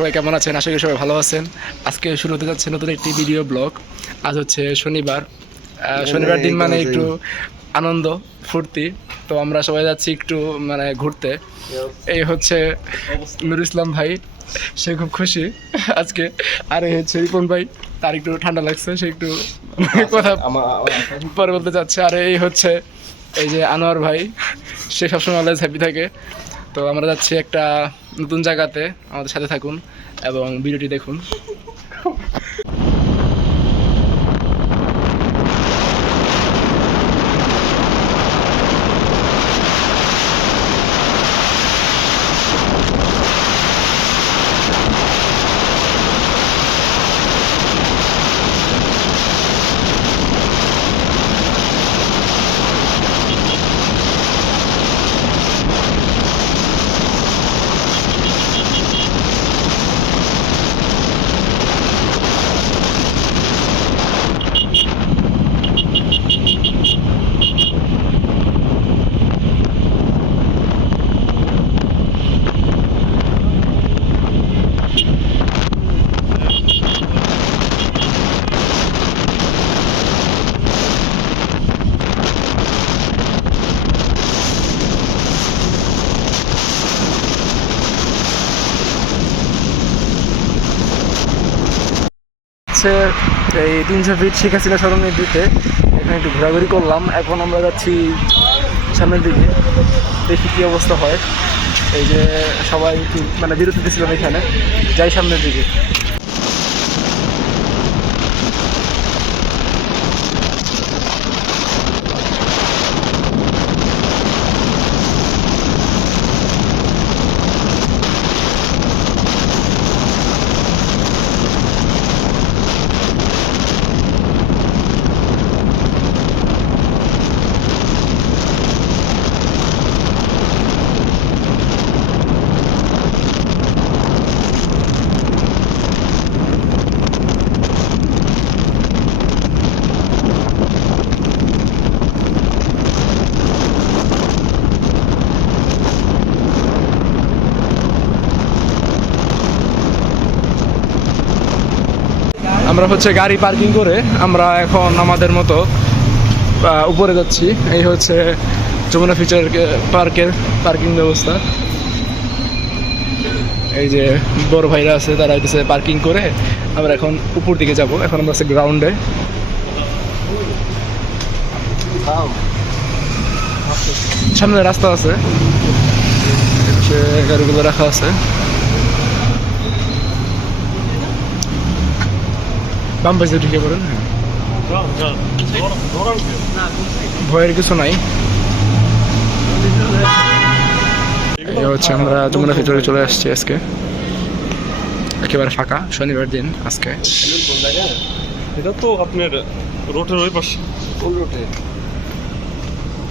সবাই কেমন আছেন? আশা করি সবাই ভালো আছেন। আজকে শুরু হতে যাচ্ছে নতুন একটি ভিডিও ব্লগ আজ হচ্ছে শনিবার। শনিবার দিন মানে একটু আনন্দ ফুর্তি। তো আমরা সবাই যাচ্ছি একটু মানে ঘুরতে। এই হচ্ছে নুর ইসলাম ভাই। সে খুব খুশি। আজকে আর এই হচ্ছে রিপন ভাই তার একটু ঠান্ডা লাগছে সে একটু কথা পরে বলতে চাচ্ছে। আর এই হচ্ছে এই যে আনোয়ার ভাই সে সবসময় অলওয়েজ হ্যাপি থাকে। তো আমরা যাচ্ছি একটা নতুন জায়গাতে। আমাদের সাথে থাকুন এবং ভিডিওটি দেখুন। হচ্ছে এই তিনশো ফিট শেখ হাসিনা স্মরণের দিতে এখানে একটু ঘোরাঘুরি করলাম। এখন আমরা যাচ্ছি সামনের দিকে। দেখি কী অবস্থা হয়। এই যে সবাই মানে বিরতি দিয়েছিলাম এখানে। যাই সামনের দিকে। আমরা হচ্ছে গাড়ি পার্কিং করে আমরা এখন আমাদের মতো উপরে যাচ্ছি। এই হচ্ছে যমুনা ফিচার পার্কের পার্কিং ব্যবস্থা। এই যে বড় ভাইরা আছে, তারা হচ্ছে পার্কিং করে। আমরা এখন উপর দিকে যাব। এখন আমরা আছি গ্রাউন্ডে সামনে রাস্তা আছে। গাড়িগুলো রাখা আছে। বাম পাশে ঢুকে পড়েন। ভয়ের কিছু নাই। হচ্ছে আমরা যমুনা ভিতরে চলে আসছি আজকে। একেবারে ফাঁকা শনিবার দিন আজকে। এটা তো আপনার রোডের ওই পাশে। কোন রোডে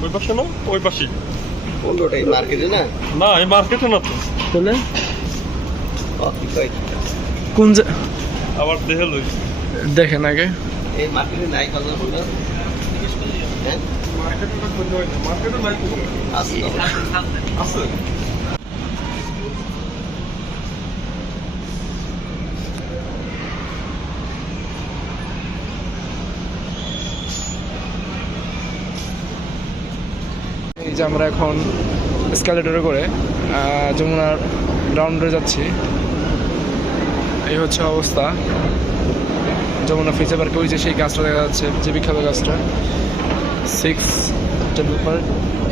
ওই পাশে না? ওই পাশে কোন রোডে এই মার্কেটে না? না এই মার্কেটে না তো। বলে ও, কোন আবার দেখে লই দেখেন আগে। এই মার্কেটে নাই কথা বলল যে আমরা এখন স্ক্যালেটরে করে যমুনার রাউন্ডে যাচ্ছি। এই হচ্ছে অবস্থা। যমুনা ফিচে পার্কে ওই যে সেই গাছটা দেখা যাচ্ছে, যে বিখ্যাত গাছটা সিক্স টেম্পল পার্ক কয়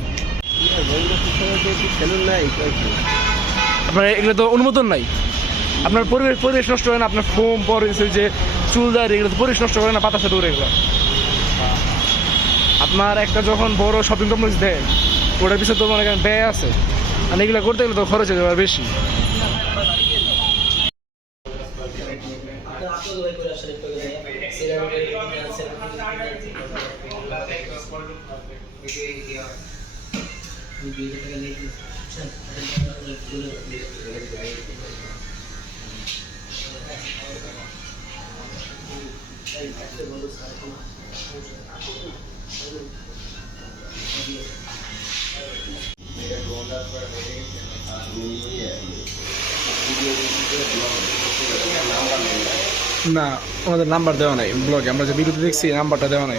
কি? আপনার এগুলো তো অনুমোদন নাই। আপনার পরিবেশ পরিবেশ নষ্ট হয় না, আপনার ফোম পরিবেশ যে চুলদার এগুলো তো পরিবেশ নষ্ট করে না, বাতাসে দৌড়ে এগুলো। আপনার একটা যখন বড় শপিং কমপ্লেক্স দেয় ওটার পিছনে তো মনে ব্যয় আছে। আর এগুলো করতে গেলে তো খরচ হয়ে যাবে বেশি। সিরামিকের না আমাদের নাম্বার দেওয়া নাই ব্লগে আমরা যে ভিডিওতে দেখছি নাম্বারটা দেওয়া নাই।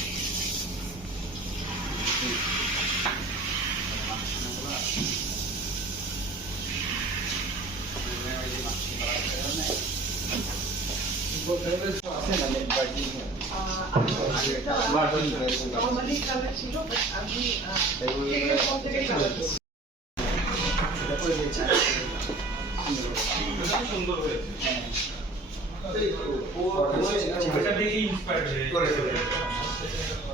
সুন্দর হয়েছে ওটা দেখে ইন্সপায়ার হয়ে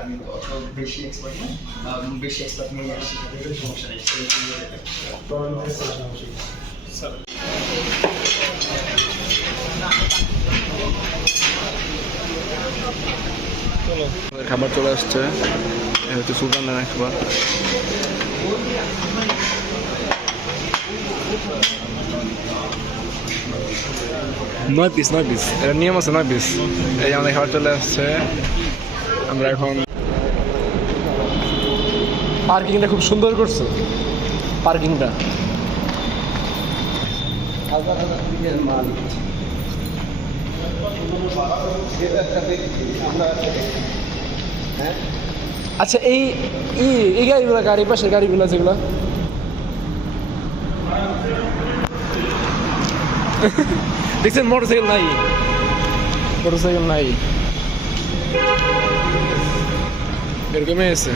আমি অত বেশি এক্সপার্ট না? বেশি এক্সপার্ট নিয়ে আসছি সমস্যা নেই। খাবার চলে আসছে। হচ্ছে সুলতানের খাবার। নয় পিস নয় পিস এটা নিয়ম আছে নয় পিস এই আমাদের খাবার চলে আসছে আমরা এখন পার্কিংটা খুব সুন্দর করছ। পার্কিংটা আচ্ছা এই এই গাড়িগুলো গাড়ি পাশের গাড়িগুলো যেগুলো। দেখছেন মোটরসাইকেল নাই। মোটরসাইকেল নাই। এরকমই আছে